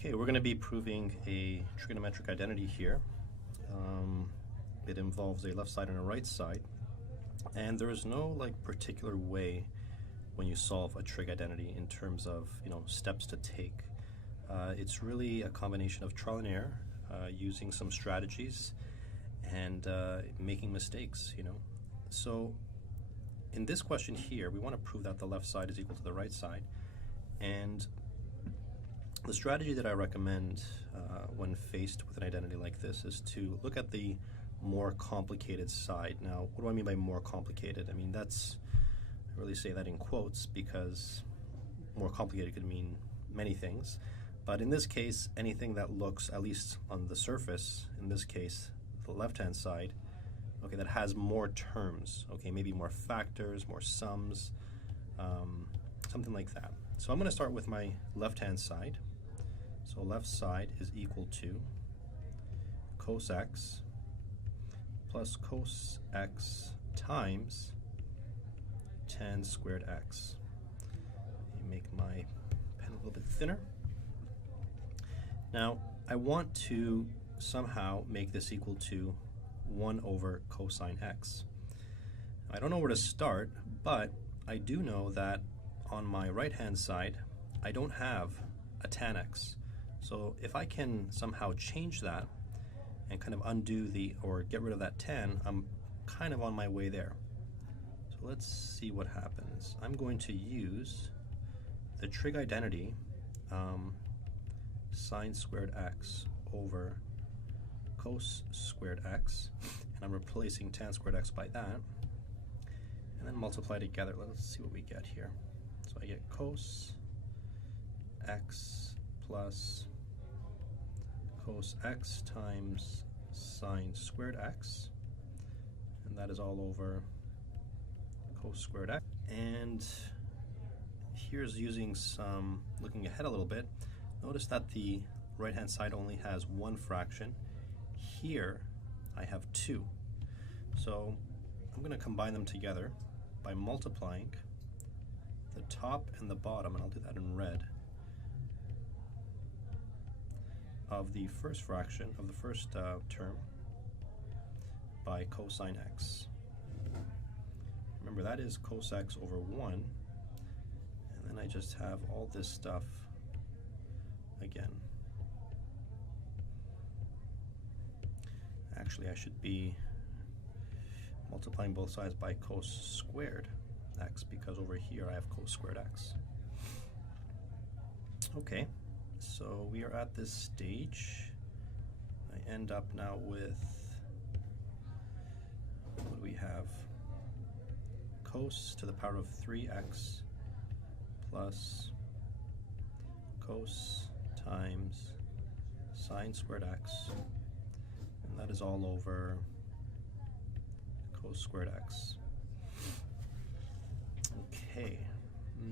Okay, we're going to be proving a trigonometric identity here. It involves a left side and a right side, and there is no particular way when you solve a trig identity in terms of steps to take. It's really a combination of trial and error, using some strategies, and making mistakes. So in this question here, we want to prove that the left side is equal to the right side, and the strategy that I recommend when faced with an identity like this is to look at the more complicated side. Now, what do I mean by more complicated? I really say that in quotes because more complicated could mean many things. But in this case, anything that looks, at least on the surface, in this case, the left-hand side, okay, that has more terms, okay, maybe more factors, more sums, something like that. So I'm going to start with my left-hand side. So left side is equal to cos x plus cos x times tan squared x. Let me make my pen a little bit thinner. Now, I want to somehow make this equal to 1 over cosine x. I don't know where to start, but I do know that on my right-hand side, I don't have a tan x. So if I can somehow change that and kind of undo or get rid of that tan, I'm kind of on my way there. So let's see what happens. I'm going to use the trig identity sine squared x over cos squared x, and I'm replacing tan squared x by that, and then multiply together. Let's see what we get here. So I get cos x plus cos x times sine squared x, and that is all over cos squared x. And here's using some looking ahead a little bit. Notice that the right hand side only has one fraction. Here I have two. So I'm going to combine them together by multiplying the top and the bottom, and I'll do that in red, of the first fraction of the first term by cosine x. Remember, that is cos x over 1, and then I just have all this stuff again. Actually, I should be multiplying both sides by cos squared x, because over here I have cos squared x. Okay. So we are at this stage. I end up now with, what do we have? Cos to the power of 3x plus cos times sine squared x, and that is all over cos squared x. Okay,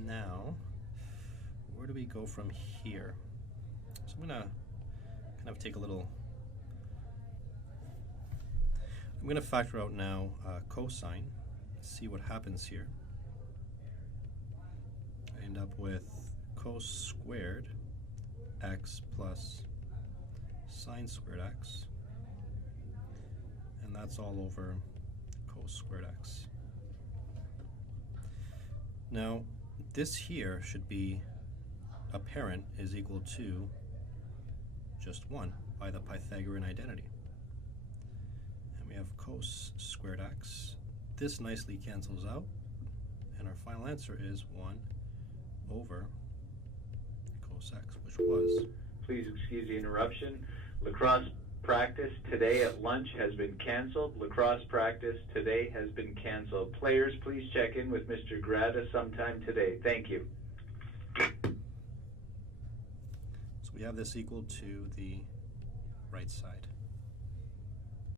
now where do we go from here? So I'm going to kind of take a little, I'm going to factor out now cosine, see what happens here. I end up with cos squared x plus sine squared x, and that's all over cos squared x. Now, this here should be apparent is equal to just 1 by the Pythagorean identity. And we have cos squared x. This nicely cancels out, and our final answer is 1 over cos x, which was... Please excuse the interruption. Lacrosse practice today at lunch has been canceled. Lacrosse practice today has been canceled. Players, please check in with Mr. Grada sometime today. Thank you. So we have this equal to the right side.